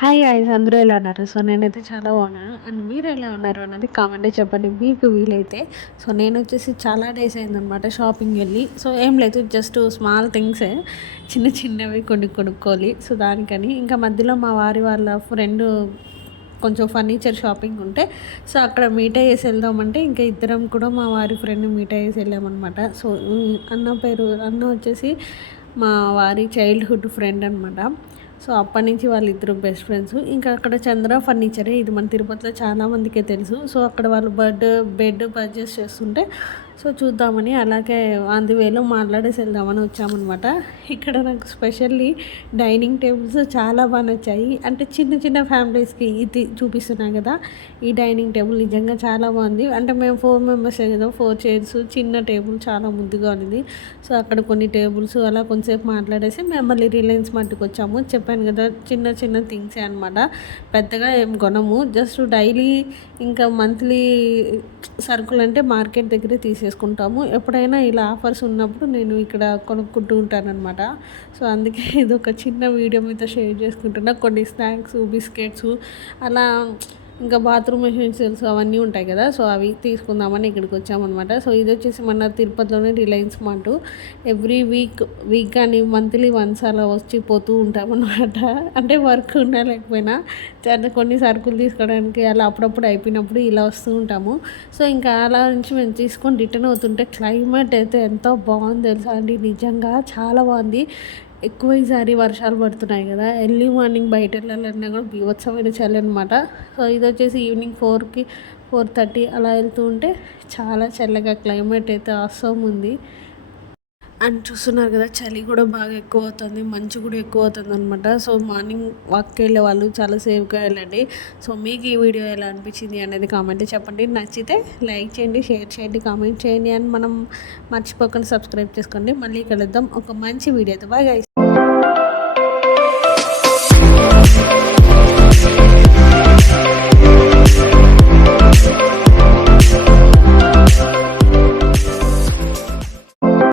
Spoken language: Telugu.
హాయ్ గైస్, అందరూ ఎలా ఉన్నారు? సో నేనైతే చాలా బాగున్నాను. అండ్ మీరు ఎలా ఉన్నారు అన్నది కామెంట్లో చెప్పండి మీకు వీలైతే. సో నేను వచ్చేసి చాలా డేస్ అయిందనమాట షాపింగ్ వెళ్ళి. సో ఏం లేదు, జస్ట్ స్మాల్ థింగ్సే, చిన్న చిన్నవి కొన్ని కొనుక్కోవాలి. సో దానికని ఇంకా మధ్యలో మా వారి వాళ్ళ ఫ్రెండ్ కొంచెం ఫర్నిచర్ షాపింగ్ ఉంటే సో అక్కడ మీట్ అయ్యేసి వెళ్దామంటే ఇంకా ఇద్దరం కూడా మా వారి ఫ్రెండ్ మీట్ అయ్యేసి వెళ్ళామన్నమాట. సో అన్న వచ్చేసి మా వారి చైల్డ్హుడ్ ఫ్రెండ్ అనమాట. సో అప్పటి నుంచి వాళ్ళిద్దరు బెస్ట్ ఫ్రెండ్స్. ఇంకా అక్కడ చంద్ర ఫర్నిచరే, ఇది మన తిరుపతిలో చాలామందికే తెలుసు. సో అక్కడ వాళ్ళు బెడ్ పర్చేస్ చేస్తుంటే సో చూద్దామని అలాగే వేలో మాట్లాడేసి వెళ్దామని వచ్చామన్నమాట. ఇక్కడ నాకు స్పెషల్లీ డైనింగ్ టేబుల్స్ చాలా బాగా నచ్చాయి. అంటే చిన్న చిన్న ఫ్యామిలీస్కి ఇది చూపిస్తున్నాయి కదా, ఈ డైనింగ్ టేబుల్ నిజంగా చాలా బాగుంది. అంటే మేము 4 మెంబర్సే కదా, 4 చైర్స్, చిన్న టేబుల్ చాలా ముద్దుగా ఉంది. సో అక్కడ కొన్ని టేబుల్స్ అలా కొంచెంసేపు మాట్లాడేసి మేము మళ్ళీ రిలయన్స్ మట్టుకు వచ్చాము. చెప్పాను కదా, చిన్న చిన్న థింగ్సే అనమాట, పెద్దగా ఏం కొనము. జస్ట్ డైలీ ఇంకా మంత్లీ సరుకులు అంటే మార్కెట్ దగ్గరే తీసేసుకుంటాము. ఎప్పుడైనా ఇలా ఆఫర్స్ ఉన్నప్పుడు నేను ఇక్కడ కొనుక్కుంటూ ఉంటానన్నమాట. సో అందుకే ఇది ఒక చిన్న వీడియో మీతో షేర్ చేసుకుంటున్నా. కొన్ని స్నాక్స్, బిస్కెట్స్ అలా ఇంకా బాత్రూమ్ ఎసెన్షియల్స్ అవన్నీ ఉంటాయి కదా, సో అవి తీసుకుందామని ఇక్కడికి వచ్చామన్నమాట. సో ఇది వచ్చేసి మన తిరుపతిలోనే రిలయన్స్ మార్ట్. ఎవ్రీ వీక్ కానీ మంత్లీ వన్స్ అలా వచ్చిపోతూ ఉంటామన్నమాట. అంటే వర్క్ ఉన్నా లేకపోయినా కొన్ని సరుకులు తీసుకోవడానికి అలా అప్పుడప్పుడు అయిపోయినప్పుడు ఇలా వస్తూ ఉంటాము. సో ఇంకా అలా నుంచి మేము తీసుకొని రిటర్న్ అవుతుంటే క్లైమేట్ అయితే ఎంతో బాగుంది తెలుసా అండి, నిజంగా చాలా బాగుంది. ఎక్కువ ఈసారి వర్షాలు పడుతున్నాయి కదా, ఎర్లీ మార్నింగ్ బయట వెళ్ళాలన్నా కూడా బీభత్సమైన చలి అనమాట. సో ఇది వచ్చేసి ఈవినింగ్ 4కి 4:30 అలా వెళ్తూ ఉంటే చాలా చల్లగా క్లైమేట్ అయితే అవసరం ఉంది. అండ్ చూస్తున్నారు కదా, చలి కూడా బాగా ఎక్కువ అవుతుంది, మంచు కూడా ఎక్కువ అవుతుంది అనమాట. సో మార్నింగ్ వాక్కి వెళ్ళే వాళ్ళు చాలా సేఫ్గా వెళ్ళండి. సో మీకు ఈ వీడియో ఎలా అనిపించింది అనేది కామెంట్ చెప్పండి. నచ్చితే లైక్ చేయండి, షేర్ చేయండి, కామెంట్ చేయండి. అండ్ మనం మర్చిపోకుండా సబ్స్క్రైబ్ చేసుకోండి. మళ్ళీ కలుద్దాం ఒక మంచి వీడియోతో. Bye guys.